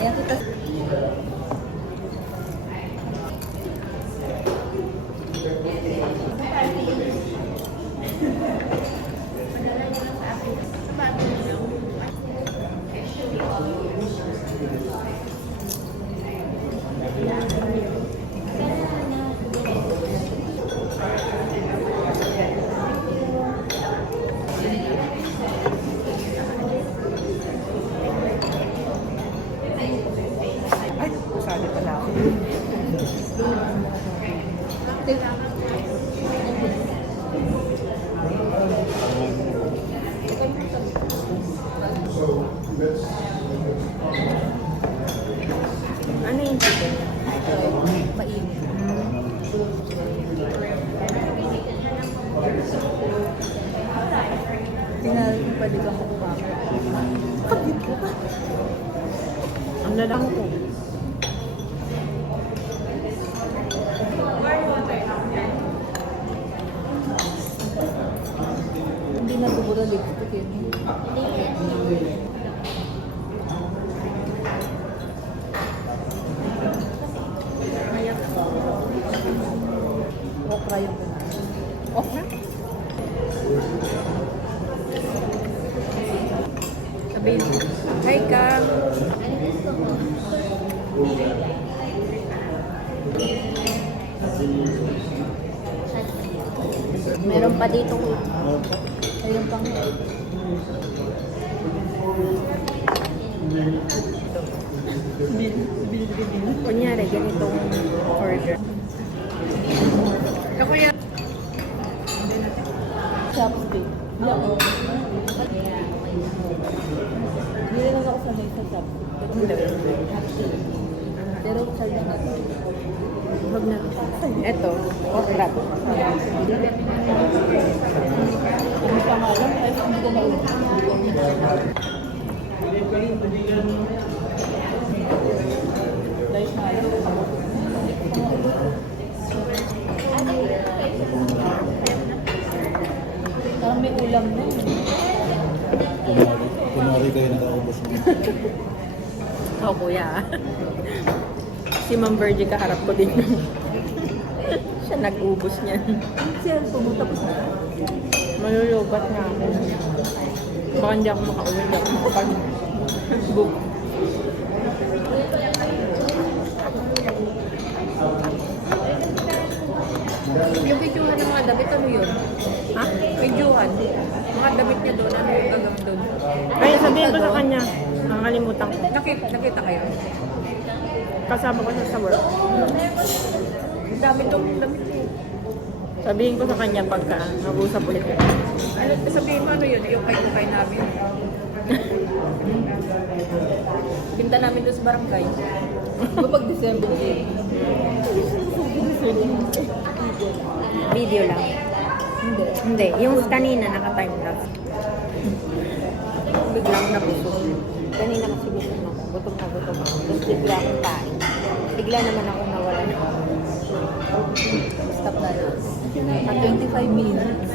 Ayan kita. Ay, kasali pala ako. Ano yung chicken? Mainit. Tinalo ko pwede ka kukuha. Kapit ko ba? Ang lalang ko. Hindi na bubura lipstick yun. Okra yung Okra? Sabihin mo. Hi, Kang. meron pa dito. Meron pang Kunyari, ganitong order. Ako yan. chopstick. Oo. Hindi rin ako sanay sa chopstick. Pero salda na ito. Huwag na. Ito, okra. Ang pangalan ay hindi ko maulit. Dahil na alam. Parang may ulam na. Kunwari kayo nakaubos mo. Oh, kuya. Si Ma'am Virgie kaharap ko din. Siya nag-ubos niyan. Siya, pumutapos na. Malulubat na ako. Baka hindi ako makauwi, hindi ako makapag-book. Yung videohan ng mga damit, ano yun? Ha? Videohan. Mga damit niya doon, ano yung gagawin doon? Ay, sabihin ko sa kanya. Nakalimutan ko. Nakita kayo? Kasama ko siya sa work. Ang dami doon, damit niya. Sabihin ko sa kanya pagka mag-usap ulit. Ano, sabihin mo ano yun, yung kay namin. Pinta namin doon sa barangay. Kapag December 8. Video lang. Hindi. Hindi, yung kanina naka-time lapse. Biglang nabusog. Kanina kasi busog ako. Gutom na gutom ako. Tapos bigla akong kain. Bigla naman ako nawala. Stop na lang. At 25 minutes.